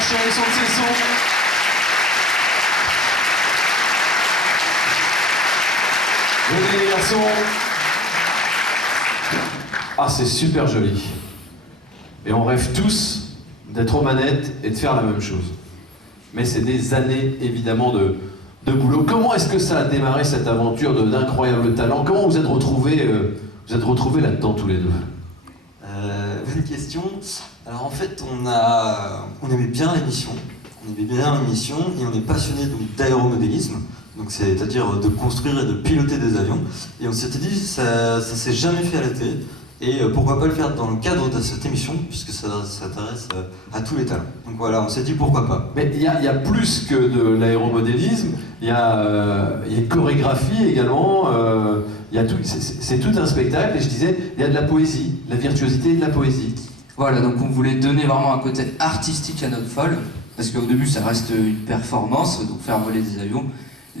Chérie, son de ses sons. Venez les garçons. Ah, c'est super joli. Et on rêve tous d'être aux manettes et de faire la même chose. Mais c'est des années, évidemment, de boulot. Comment est-ce que ça a démarré, cette aventure d'incroyable talent? Comment vous êtes retrouvés là-dedans, tous les deux? Bonne question. Alors en fait, on aimait bien l'émission. On aimait bien l'émission et on est passionné d'aéromodélisme. Donc c'est-à-dire de construire et de piloter des avions. Et on s'était dit, ça s'est jamais fait à la télé. Et pourquoi pas le faire dans le cadre de cette émission, puisque ça s'intéresse à tous les talents. Donc voilà, on s'est dit pourquoi pas. Mais il y a plus que de l'aéromodélisme, il y a une chorégraphie également, c'est tout un spectacle, et je disais, il y a de la poésie, la virtuosité de la poésie. Voilà, donc on voulait donner vraiment un côté artistique à notre vol, parce qu'au début ça reste une performance, donc faire voler des avions,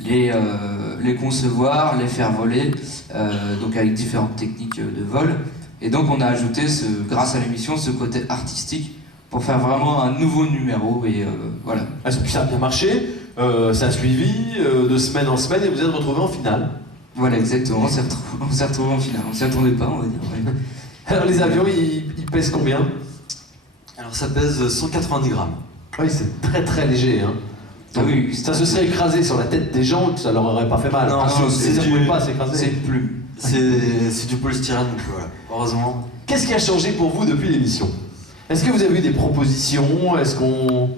les concevoir, les faire voler, donc avec différentes techniques de vol. Et donc on a ajouté, grâce à l'émission, ce côté artistique pour faire vraiment un nouveau numéro, et voilà. Ah, ça a bien marché, ça a suivi de semaine en semaine, et vous êtes retrouvés en finale. Voilà, exactement, on s'est retrouvés en finale, on s'y attendait pas, on va dire. Ouais. Alors les avions, ils pèsent combien? Alors ça pèse 190 grammes. Oui, c'est très très léger, hein. Ah oui, Ça se serait écrasé sur la tête des gens, ça leur aurait pas fait mal. Non, ça ne pouvait pas s'écraser. c'est une plume. C'est du polystyrène, donc voilà, heureusement. Qu'est-ce qui a changé pour vous depuis l'émission? Est-ce que vous avez eu des propositions? Est-ce qu'on...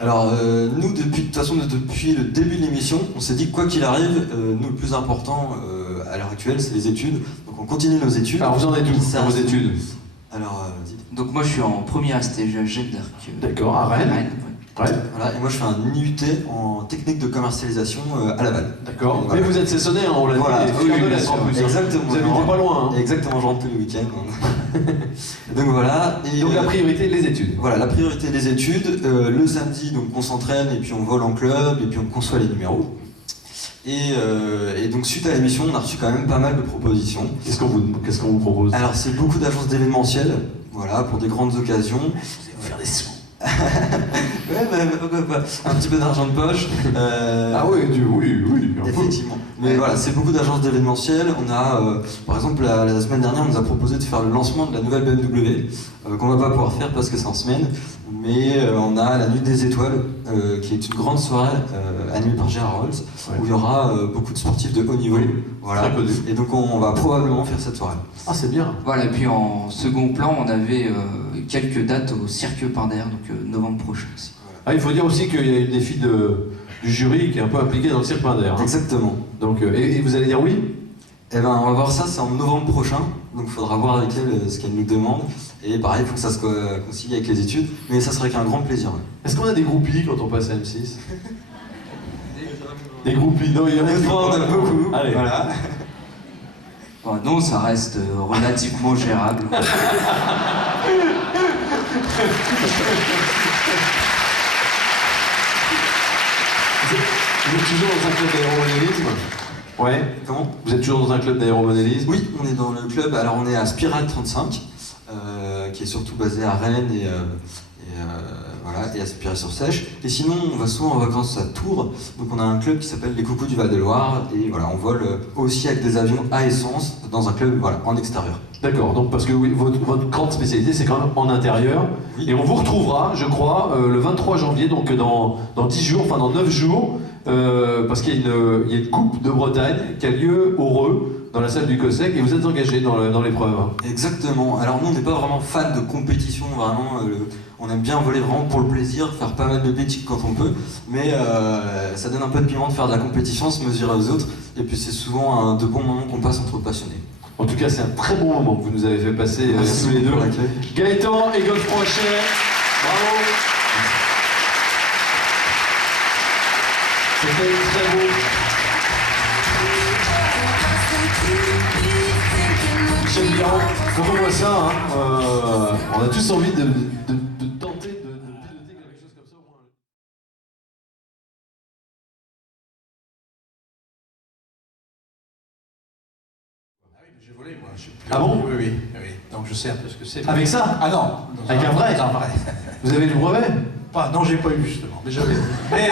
Alors nous, de toute façon, depuis le début de l'émission, on s'est dit que quoi qu'il arrive, nous le plus important à l'heure actuelle, c'est les études. Donc on continue nos études. Alors vous en êtes où dans vos études? Alors, Donc moi je suis en première STG à Jeanne d'Arc. D'accord, à Rennes. Ouais. Ouais. voilà, et moi je fais un IUT en technique de commercialisation à Laval. D'accord. Voilà. Mais vous êtes saisonné, hein, on l'a Voilà, dit. oui, Fier de bien l'être, sûr. en plus, hein. Exactement. Vous habitez pas loin. Hein. Exactement, je rentre tous les week-ends. Donc voilà. Et, Donc la priorité, les études. Voilà, la priorité des études. Le samedi, donc on s'entraîne et puis on vole en club et puis on conçoit les numéros. Et donc suite à l'émission, on a reçu quand même pas mal de propositions. Qu'est-ce qu'on vous propose? Alors c'est beaucoup d'agences d'événementiel, voilà, pour des grandes occasions. Vous allez vous faire des sous. Ouais, pourquoi pas. Un petit peu d'argent de poche. Ah oui, oui. Un peu. Effectivement. Mais voilà, c'est beaucoup d'agences d'événementiel. On a, par exemple, la semaine dernière, on nous a proposé de faire le lancement de la nouvelle BMW, qu'on va pas pouvoir faire parce que c'est en semaine. Mais on a la Nuit des Étoiles, qui est une grande soirée animée par Gérard Rolls, où il y aura beaucoup de sportifs de haut niveau. Oui, voilà. très connu. Et donc on va probablement faire cette soirée. Ah, c'est bien. Voilà, et puis en second plan, on avait quelques dates au Cirque Pinder, donc novembre prochain aussi. Ah, il faut dire aussi qu'il y a une des filles du jury qui est un peu impliquée dans le cirque Pinder. Hein. Exactement. Donc, et vous allez dire oui? Eh ben, on va voir ça, c'est en novembre prochain, donc il faudra voir avec elle ce qu'elle nous demande. Et pareil, il faut que ça se concilie avec les études, mais ça sera avec un grand plaisir. Ouais. Est-ce qu'on a des groupies quand on passe à M6? Des groupies? Non, il y en a qui On en a beaucoup. Allez. Voilà. Bon, non, ça reste relativement gérable. Vous êtes toujours dans un club d'aéromodélisme? Ouais. Comment? Vous êtes toujours dans un club d'aéromodélisme? Oui, on est dans le club, alors on est à Spiral 35, qui est surtout basé à Rennes et à Spiral-sur-Sèche. Et sinon, on va souvent en vacances à Tours, donc on a un club qui s'appelle les Coucous du Val-de-Loire, et voilà, on vole aussi avec des avions à essence dans un club en extérieur. D'accord, donc parce que oui, votre grande spécialité c'est quand même en intérieur. Oui. Et on vous retrouvera, je crois, le 23 janvier, donc dans 10 jours, enfin dans 9 jours, parce qu'il y a une coupe de Bretagne qui a lieu au Reux, dans la salle du COSEC, et vous êtes engagé dans l'épreuve. Exactement, alors nous on n'est pas vraiment fan de compétition, vraiment, on aime bien voler vraiment pour le plaisir, faire pas mal de bêtises quand on peut, mais ça donne un peu de piment de faire de la compétition, se mesurer aux autres, et puis c'est souvent de bons moments qu'on passe entre passionnés. En tout cas, c'est un très bon moment que vous nous avez fait passer Merci tous les deux. pour l'accueil. Gaëtan et Godefroy-Chez, bravo. C'était très beau. J'aime bien. Quand on voit ça, hein, on a tous envie de tenter de piloter quelque chose comme ça au moins. J'ai volé, moi. Ah bon? Oui, oui, oui. Donc je sais un peu ce que c'est. Avec ça? Ah non. Avec un vrai? Un vrai. Vous avez le brevet? Pas, non, j'ai pas eu justement, mais j'avais. Mais